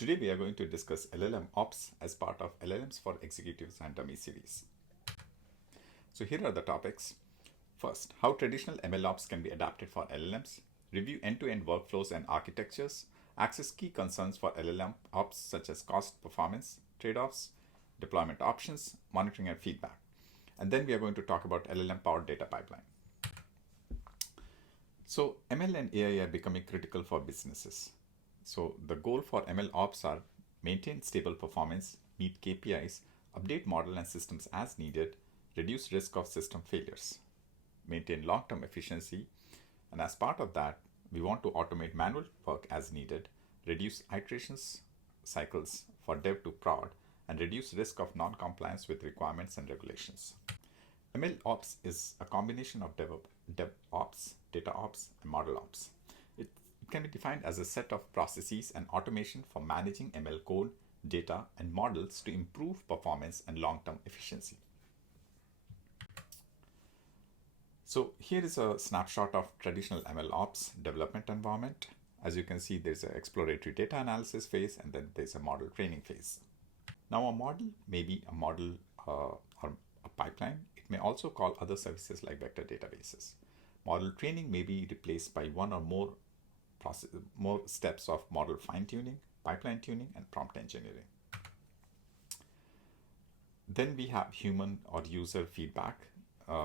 Today we are going to discuss LLMOps as part of LLMs for Executives and Dummies series. So here are the topics. First, how traditional MLOps can be adapted for LLMs, review end-to-end workflows and architectures, access key concerns for LLM ops such as cost, performance, trade-offs, deployment options, monitoring and feedback. And then we are going to talk about LLM-powered data pipeline. So ML and AI are becoming critical for businesses. So the goal for ML ops are maintain stable performance, meet KPIs, update model and systems as needed, reduce risk of system failures, maintain long-term efficiency, and as part of that, we want to automate manual work as needed, reduce iterations cycles for dev to prod, and reduce risk of non-compliance with requirements and regulations. ML ops is a combination of DevOps, data ops, and model ops. It can be defined as a set of processes and automation for managing ML code, data, and models to improve performance and long-term efficiency. So here is a snapshot of traditional ML ops development environment. As you can see, there's an exploratory data analysis phase, and then there's a model training phase. Now a model may be a model or a pipeline. It may also call other services like vector databases. Model training may be replaced by one or more steps of model fine-tuning, pipeline tuning, and prompt engineering. Then we have human or user feedback,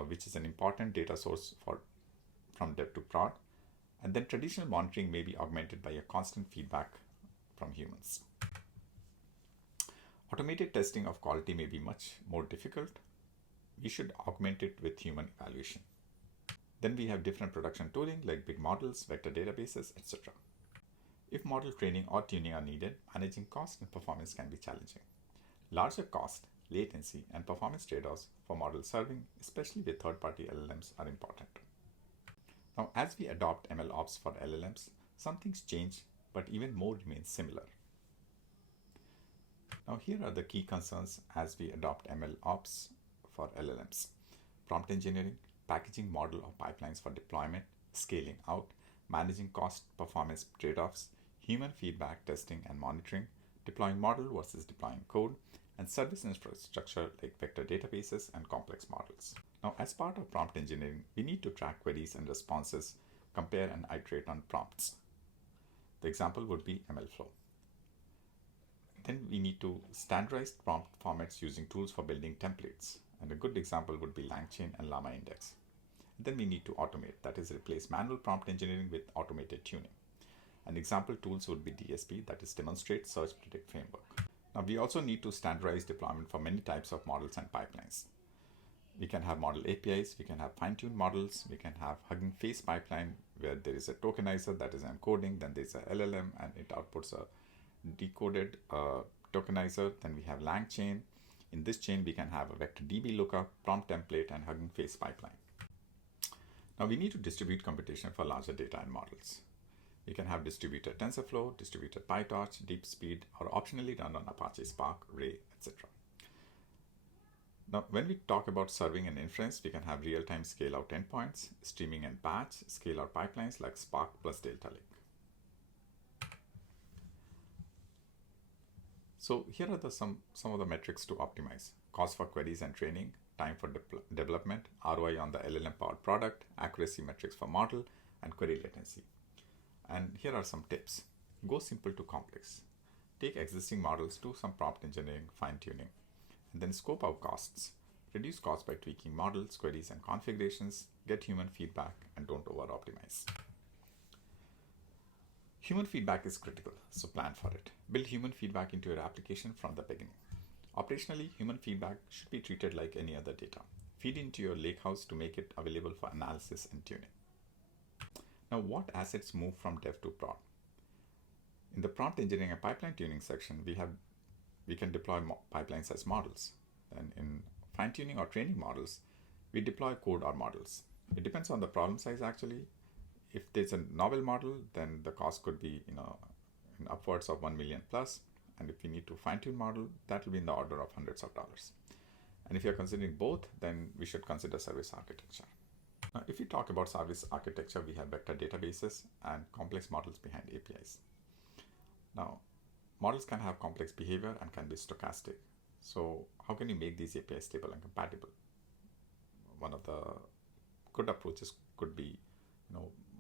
which is an important data source from dev to prod. And then traditional monitoring may be augmented by a constant feedback from humans. Automated testing of quality may be much more difficult. We should augment it with human evaluation. Then we have different production tooling like big models, vector databases, etc. If model training or tuning are needed, managing cost and performance can be challenging. Larger cost, latency, and performance trade-offs for model serving, especially with third-party LLMs, are important. Now, as we adopt ML ops for LLMs, some things change, but even more remains similar. Now, here are the key concerns as we adopt ML ops for LLMs. Prompt engineering, packaging model or pipelines for deployment, scaling out, managing cost performance trade-offs, human feedback testing and monitoring, deploying model versus deploying code, and service infrastructure like vector databases and complex models. Now, as part of prompt engineering, we need to track queries and responses, compare and iterate on prompts. The example would be MLflow. Then we need to standardize prompt formats using tools for building templates. And a good example would be LangChain and Llama Index. Then we need to automate, that is replace manual prompt engineering with automated tuning. An example tools would be DSP, that is Demonstrate Search Predict Framework. Now we also need to standardize deployment for many types of models and pipelines. We can have model APIs, we can have fine-tuned models, we can have Hugging Face pipeline where there is a tokenizer that is encoding, then there's a LLM and it outputs a decoded tokenizer, then we have LangChain. In this chain, we can have a vector DB lookup, prompt template, and Hugging Face pipeline. Now we need to distribute computation for larger data and models. We can have distributed TensorFlow, distributed PyTorch, DeepSpeed, or optionally run on Apache Spark, Ray, etc. Now, when we talk about serving and inference, we can have real-time scale-out endpoints, streaming and batch, scale-out pipelines like Spark plus Delta Lake. So here are some of the metrics to optimize: cost for queries and training, time for development, ROI on the LLM-powered product, accuracy metrics for model, and query latency. And here are some tips. Go simple to complex. Take existing models, do some prompt engineering, fine-tuning, and then scope out costs. Reduce costs by tweaking models, queries, and configurations. Get human feedback, and don't over-optimize. Human feedback is critical, so plan for it. Build human feedback into your application from the beginning. Operationally, human feedback should be treated like any other data. Feed into your lakehouse to make it available for analysis and tuning. Now, what assets move from dev to prod? In the prompt engineering and pipeline tuning section, we can deploy pipelines as models. And in fine-tuning or training models, we deploy code or models. It depends on the problem size actually. If there's a novel model, then the cost could be in upwards of 1 million plus. And if we need to fine-tune model, that will be in the order of hundreds of dollars. And if you're considering both, then we should consider service architecture. Now, if we talk about service architecture, we have vector databases and complex models behind APIs. Now, Models can have complex behavior and can be stochastic. So how can you make these APIs stable and compatible? One of the good approaches could be,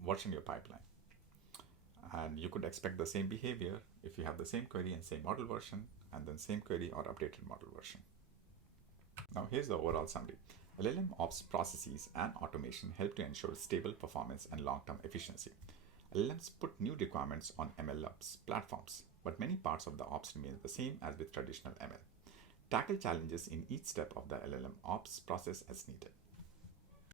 version your pipeline. And you could expect the same behavior if you have the same query and same model version, and then same query or updated model version. Now here's the overall summary. LLMOps processes and automation help to ensure stable performance and long-term efficiency. LLMs put new requirements on MLOps platforms, but many parts of the ops remain the same as with traditional ML. Tackle challenges in each step of the LLM ops process as needed.